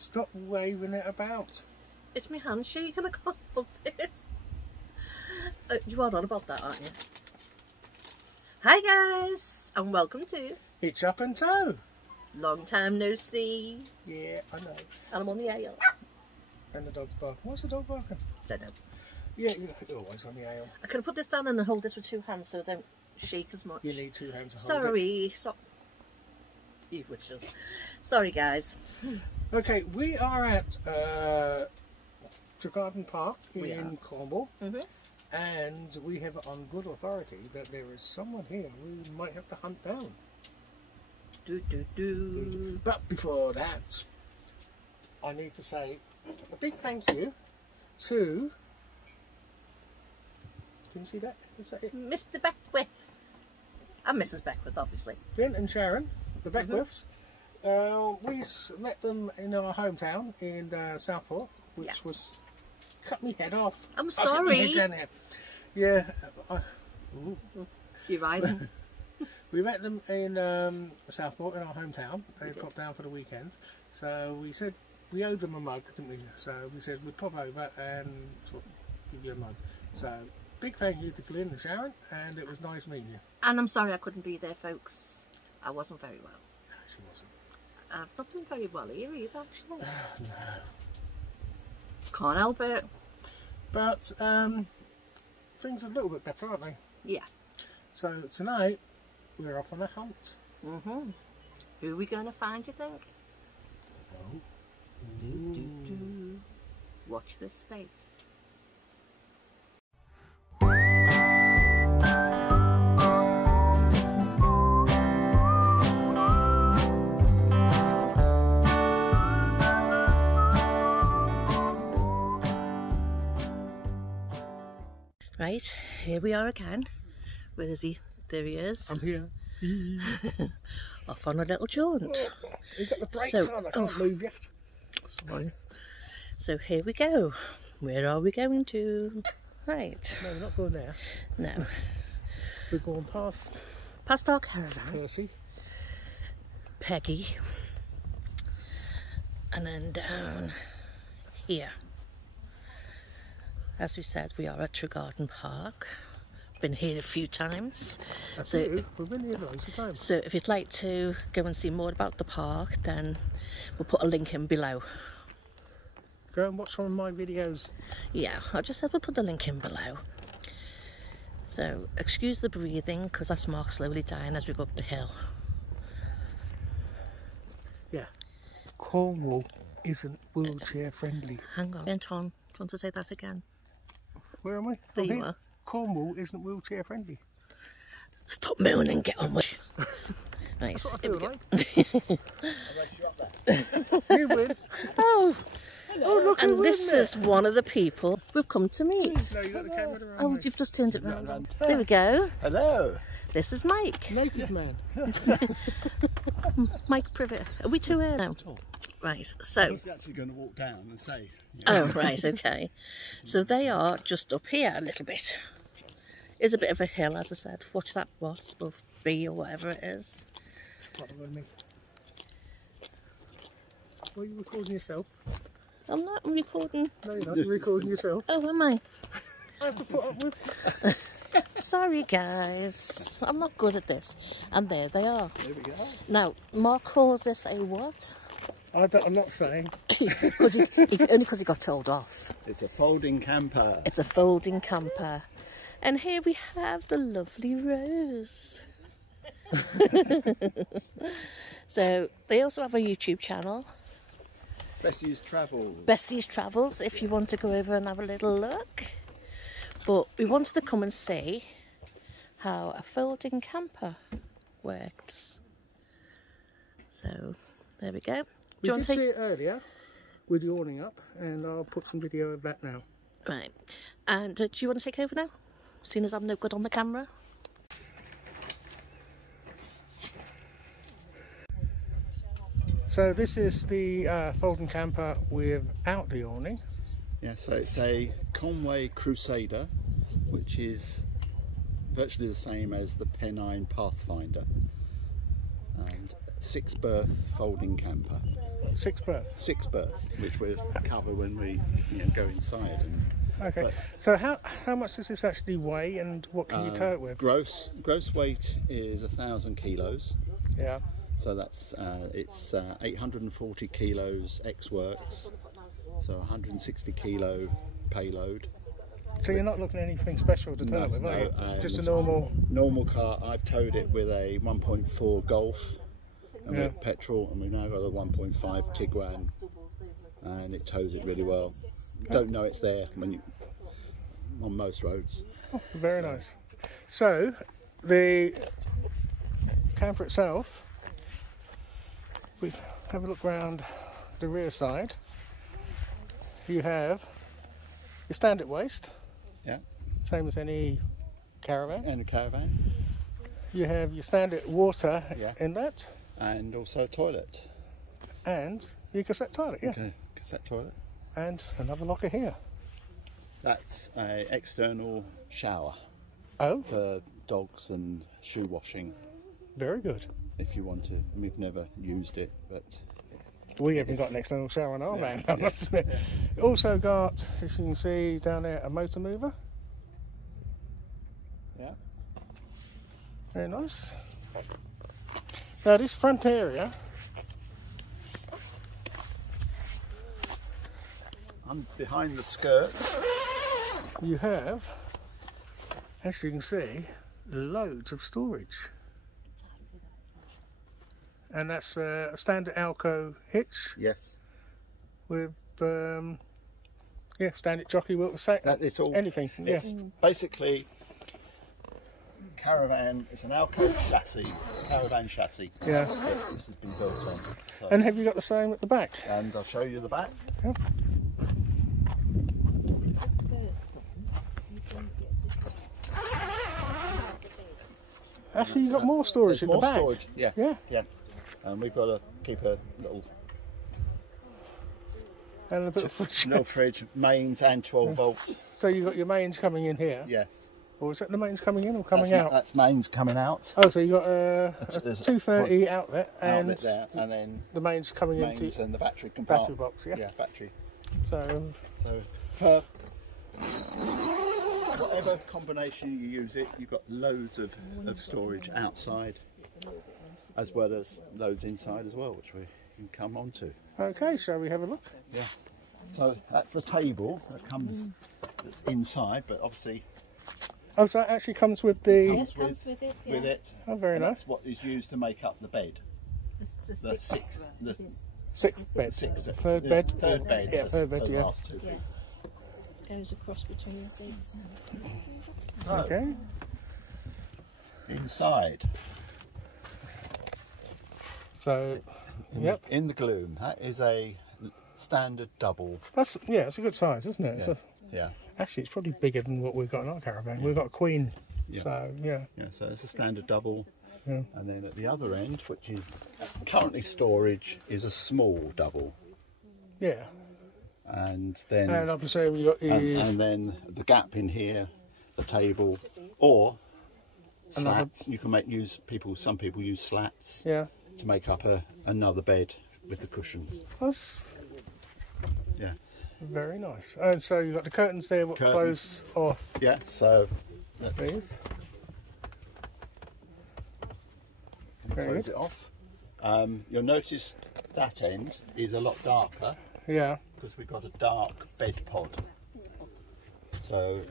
Stop waving it about. It's my hand shaking, I can't help it. You are on about that, aren't you? Hi guys, and welcome to HitchUpAndTow. Long time no see. Yeah, I know. And I'm on the ale. And the dog's barking. What's the dog barking? Don't know. Yeah, you're always on the ale. I can put this down and hold this with two hands so I don't shake as much. You need two hands to hold Sorry. Stop. You wishes. Sorry guys. Okay, we are at Tregarton Park in Cornwall. And we have it on good authority that there is someone here we might have to hunt down. But before that, I need to say a big thank you to... Can you see that? Is that it? Mr. Beckwith. And Mrs. Beckwith, obviously. Clint and Sharon, the Beckwiths. We met them in our hometown in Southport, which was... Cut me head off. I'm sorry. Yeah. You're rising. We met them in Southport, in our hometown. They popped down for the weekend. So we said we owed them a mug, didn't we? So we said we'd pop over and give you a mug. So big thank you to Glenn and Sharon, and it was nice meeting you. And I'm sorry I couldn't be there, folks. I wasn't very well. No, she wasn't. I've not been very well here either, actually. No. Can't help it. But things are a little bit better, aren't they? Yeah. So tonight we're off on a hunt. Who are we going to find, you think? Watch this space. Right, here we are again. Where is he? There he is. I'm here. Off on a little jaunt. You got the brakes on, I can't move yet. Sorry. So here we go. Where are we going to? Right. No, we're not going there. No. We're going past... Past our caravan. Percy. Peggy. And then down here. As we said, we are at Tregarton Park. Been here a few times. Absolutely. We've been here loads of times. So if you'd like to go and see more about the park, then we'll put a link in below. Go and watch some of my videos. Yeah, I just said we'll put the link in below. So excuse the breathing, because that's Mark slowly dying as we go up the hill. Yeah. Cornwall isn't wheelchair friendly. Hang on, Anton, do you want to say that again? Where am I? There you are. Cornwall isn't wheelchair friendly. Stop moaning and get on with it. Nice. That's what I feel like. I'll race you up there. You win. Oh, Oh, look, and this is one of the people we've come to meet. No, you got the camera around. Oh, you've just turned it round. There we go. Hello. This is Mike. Naked man. Mike Privet. Are we too early now? Right, so... I was actually going to walk down and say... Oh, right, okay. So they are just up here a little bit. It's a bit of a hill, as I said. Watch that wasp or bee or whatever it is. Are you recording yourself? I'm not recording. No, you're not. You're recording yourself. Oh, am I? I have to put up with... Sorry, guys. I'm not good at this. And there they are. There we go. Now, Mark calls this a what? I'm not saying. Only because he got told off. It's a folding camper. It's a folding camper. And here we have the lovely Rose. So, they also have a YouTube channel. Bessie's Travels. Bessie's Travels, if you want to go over and have a little look. But we wanted to come and see how a folding camper works. So, there we go. We did see it earlier with the awning up, and I'll put some video of that now. Right. And do you want to take over now? Seeing as I'm no good on the camera. So this is the folding camper without the awning. Yeah, so it's a Conway Crusader, which is virtually the same as the Pennine Pathfinder. And 6-berth folding camper. 6 berth. 6-berth, which we'll cover when we go inside. And, Okay. So how much does this actually weigh, and what can you tow it with? Gross weight is 1,000 kilos. Yeah. So that's it's 840 kilos ex-works, so 160 kilo payload. So you're not looking at anything special to tow it with, are you? Just a normal car. I've towed it with a 1.4 Golf and Yeah. with petrol, and we've now got a 1.5 Tiguan, and it tows it really well. Don't know it's there when you on most roads. Oh, very nice. So the camper itself, if we have a look round the rear side, you have your standard waist, Yeah. same as any caravan. And a caravan. You have your standard water Yeah. inlet, And also a toilet. and your cassette toilet, yeah. Okay. Cassette toilet. And another locker here. That's a external shower Oh, for dogs and shoe washing very good. if you want to. We've never used it, but We haven't got an external shower in our Yeah. van, I must admit. Also got, as you can see down there, a motor mover. yeah. Very nice. Now this front area, I'm behind the skirt. you have, as you can see, loads of storage. And that's a standard Alco hitch Yes. with, yeah, standard jockey wheel, That is all. anything, yeah. It's basically caravan. It's an Alco chassis, caravan chassis. Yeah. This has been built on. So, And have you got the same at the back? and I'll show you the back. Yeah. Actually, you've got more storage There's at more the back. storage. Yeah. Yeah. Yeah. And we've got to keep a little And a bit of fridge. little fridge, mains and 12 volt. So you've got your mains coming in here. Yes. Or is that the mains coming in or coming That's out? That's mains coming out. Oh, so you've got a There's a 230 outlet and Outlet there, and then the mains coming mains into and the battery battery compartment. box, yeah? Yeah, battery. So, So for whatever combination you use it, you've got loads of storage outside, as well as loads inside as well, which we can come on to. okay, shall we have a look? Yeah. So that's the table that comes, that's inside, but obviously Oh, so that actually comes with the... comes with it. with it. Oh, very And nice. That's what is used to make up the bed. The Sixth bed. sixth, Third bed? Third bed. Yeah, the- third bed, the yeah. last two. Yeah. Goes across between the seats. So, Okay. inside, So, yep. in the gloom, that is a standard double. That's, yeah, it's a good size, isn't it? It's Yeah. a, Yeah. actually, it's probably bigger than what we've got in our caravan. We've got a queen. Yeah. So, yeah. Yeah, so it's a standard double. Yeah. And then at the other end, which is currently storage, is a small double. Yeah. And then And I'm saying you got your... and then the gap in here, the table, or Another- slats. You can some people use slats yeah. to make up another bed with the cushions. That's Yeah. very nice. And so you've got the curtains there, what Curtains. close off Yeah, so these. Very close good. it off. You'll notice that end is a lot darker Yeah. because we've got a dark bed pod. So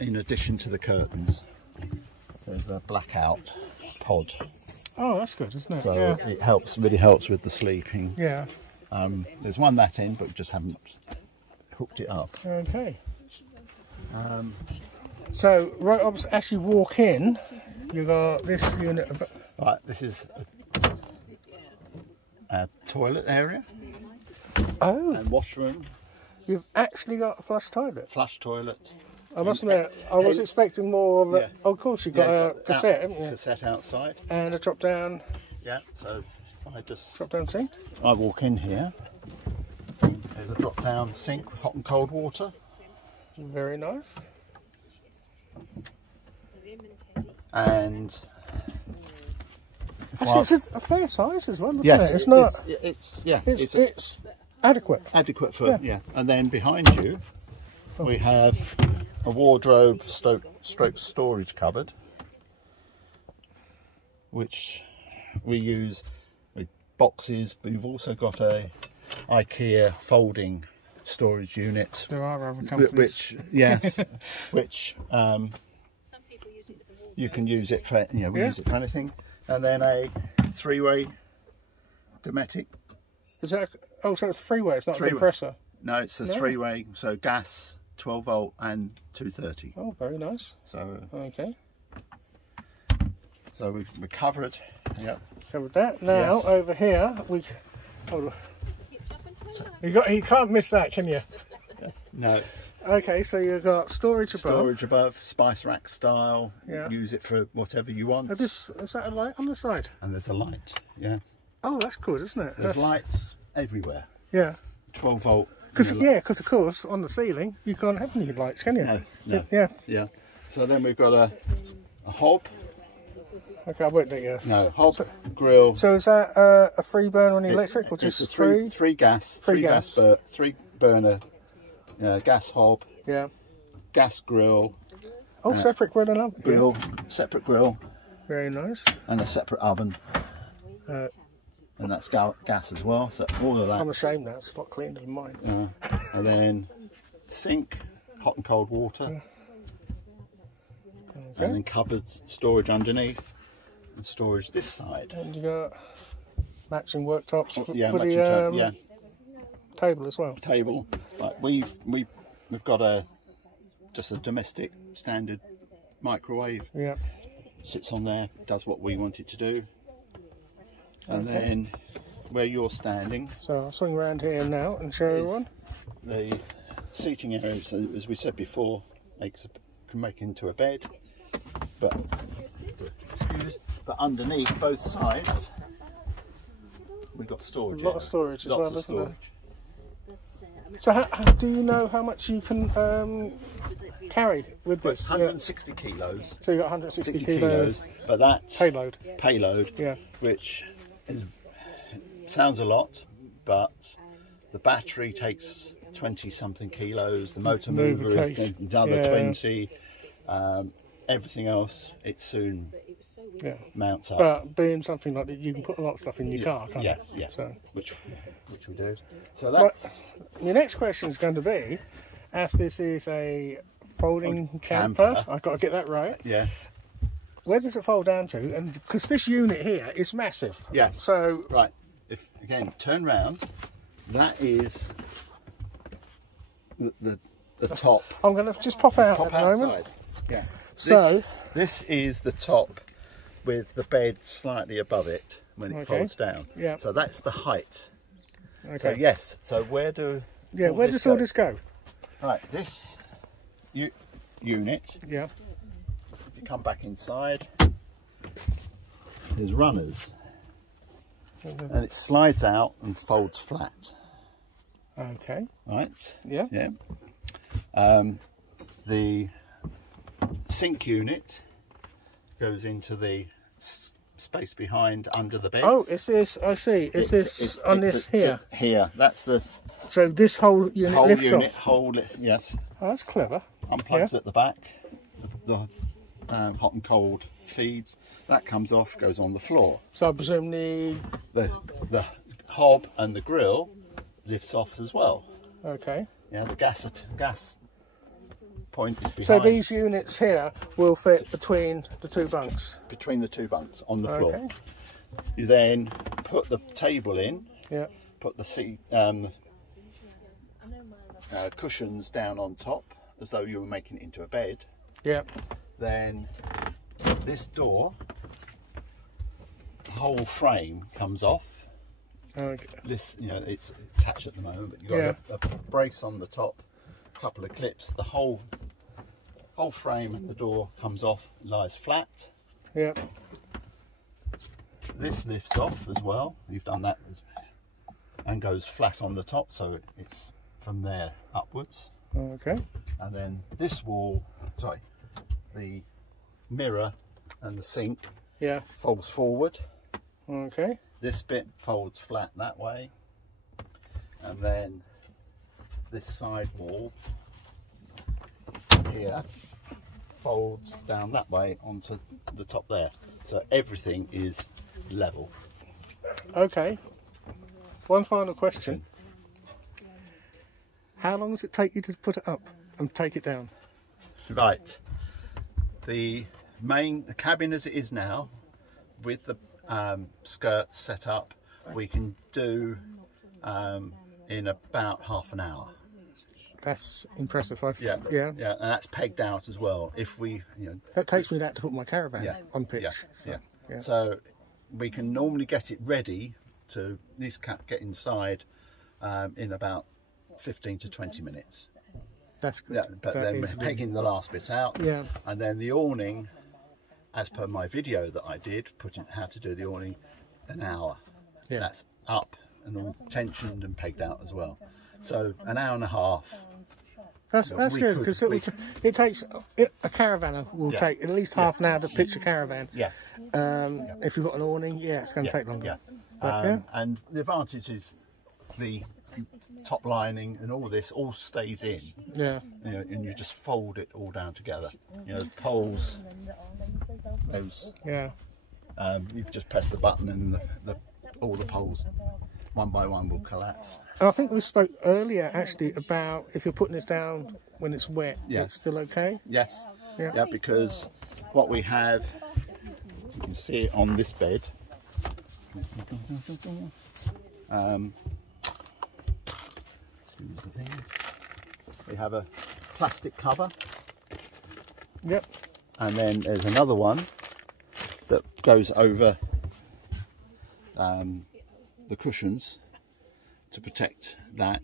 in addition to the curtains, there's a blackout pod. Oh, that's good, isn't it? So yeah. it really helps with the sleeping. Yeah. There's one that end, but we just haven't hooked it up. Okay. So right opposite, as you walk in, you got this unit. Right, this is a toilet area Oh, and washroom, you've actually got a flush toilet. flush toilet. I must admit, I was expecting more of a. Yeah. Oh, of course, you've got a cassette, haven't you? Cassette outside. And a drop down Yeah, so if sink. I walk in here, there's a drop down sink, hot and cold water. Very nice. And Actually, it's a fair size as well, isn't yes, it? It's not. It's adequate. adequate for yeah. And then behind you, we have a wardrobe stroke storage cupboard, which we use with boxes. But we've also got a IKEA folding storage unit. There are other companies. Which yes, which Some people use it as a wall. you can use it for. You know, we use it for anything. And then a 3-way Dometic. Is that? Oh, so it's a 3-way. It's not a Three-way. compressor. No, it's a 3-way. So gas, 12 volt, and 230. Oh, very nice. So Okay. So we covered. Yep. Covered that. Now Yes. over here we. Oh, you can't miss that, can you? No. Okay, so you've got storage above. Storage above, spice rack style. Yeah. Use it for whatever you want. Is that a light on the side? And there's a light. Yeah. Oh, that's good, isn't it? There's lights everywhere. Yeah. 12 volt. Because of course on the ceiling you can't have any lights, can you? No. Yeah. Yeah. So then we've got a hob. Okay, I won't let you. No, hob, grill. So is that a free burner on the electric, or It's just a three gas, Three gas. three burner, gas hob, Yeah. gas grill, Oh, separate grill and oven. grill, separate grill, Very nice. and a separate oven, Uh, and that's gas as well. So all of I'm that, ashamed now. It's a lot cleaner than mine. and then sink, hot and cold water, Okay. and then cupboards, storage underneath, and storage this side. And you got matching worktops for matching the table as well. table. Like we've got just a domestic standard microwave. Yeah. Sits on there, does what we want it to do. And then where you're standing, So I'll swing around here now and show everyone. the seating area, so as we said before, can make into a bed, but underneath both sides we've got storage. A lot of storage as well, Lots of doesn't there? storage. So do you know how much you can carry with It's this? 160 kilos. So you got 160 60 kilos but that's payload. Yeah. which sounds a lot, but the battery takes 20 something kilos, the motor mover is another 20, everything else it soon mounts up. But being something like that, you can put a lot of stuff in your car, can't Yes, you? yes, So, which we do. So that's your next question is going to be, as this is a folding camper, I've got to get that right. yeah, Where does it fold down to? And because this unit here is massive. yes. So Right, if again turn round, that is the top. I'm going to just pop out Pop at the moment. outside. Yeah. So this is the top with the bed slightly above it when it folds down. Yeah. So that's the height. okay. So yes. So where do Where does all this go? Right. This unit. Yeah. If you come back inside, there's runners, and it slides out and folds flat. Okay. Right. Yeah. Yeah. The sink unit goes into the space behind under the beds. Oh, it's this. I see. Is this on this here? Here. That's the So this whole unit whole lifts unit. off. Yes. Oh, that's clever. Unplugs at the back. The hot and cold feeds. That comes off, goes on the floor. So I presume The hob and the grill lifts off as well. okay. Yeah, the gas point is behind. So these units here will fit between the two bunks. Between the two bunks on the floor. Okay. You then put the table in. Yeah. Put the seat cushions down on top as though you were making it into a bed. Yeah. Then this door, the whole frame comes off. Okay. This, it's attached at the moment, but you've got a brace on the top, a couple of clips. The whole frame and the door comes off, lies flat. Yeah. This lifts off as well. You've done that and goes flat on the top, so it's from there upwards. Okay. And then this wall, the mirror and the sink Yeah. folds forward. Okay. This bit folds flat that way, and then this side wall here folds down that way onto the top there. So everything is level. Okay. One final question. How long does it take you to put it up and take it down? Right. The cabin as it is now, with the skirts set up, we can do in about half an hour. That's impressive. Yeah, and that's pegged out as well. If we, that takes me back to put my caravan on pitch. Yeah. So we can normally get it ready to at least get inside in about 15 to 20 minutes. That's good. Yeah, but then we're pegging the last bit out. Yeah. And then the awning, as per my video that I did, putting how to do the awning, an hour. Yeah. That's up and all tensioned and pegged out as well. So an hour and a half. That's good, because it takes a caravanner will take at least half an hour to pitch a caravan. Yeah. If you've got an awning, it's going to take longer. Yeah. And the advantage is the top lining and all this all stays in. Yeah. And you just fold it all down together. The poles, those. Yeah. You just press the button and all the poles, one by one, will collapse. I think we spoke earlier actually about if you're putting this down when it's wet, it's still okay? Yes. Yeah, because what we have, you can see it on this bed. We have a plastic cover. Yep. And then there's another one that goes over the cushions to protect that.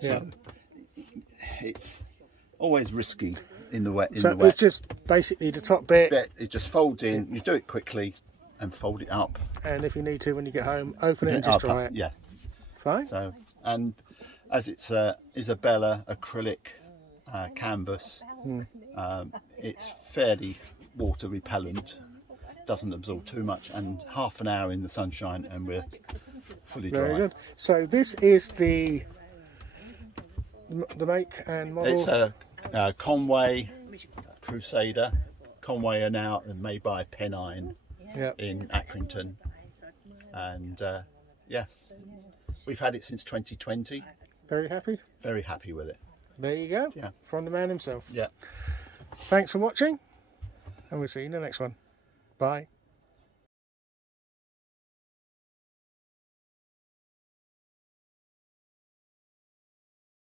So it's always risky in the wet. So it's just basically the top bit. It just folds in. You do it quickly and fold it up. And if you need to, when you get home, open it and just dry it. Yeah. Fine. So, and as it's Isabella acrylic canvas, it's fairly water repellent. Doesn't absorb too much, and half an hour in the sunshine and we're fully dry. Very good. So this is the make and model. It's a Conway Crusader. Conway are now made by Pennine in Accrington, and yes, we've had it since 2020. Very happy? Very happy with it. There you go. Yeah. From the man himself. Yeah. Thanks for watching, and we'll see you in the next one. Bye.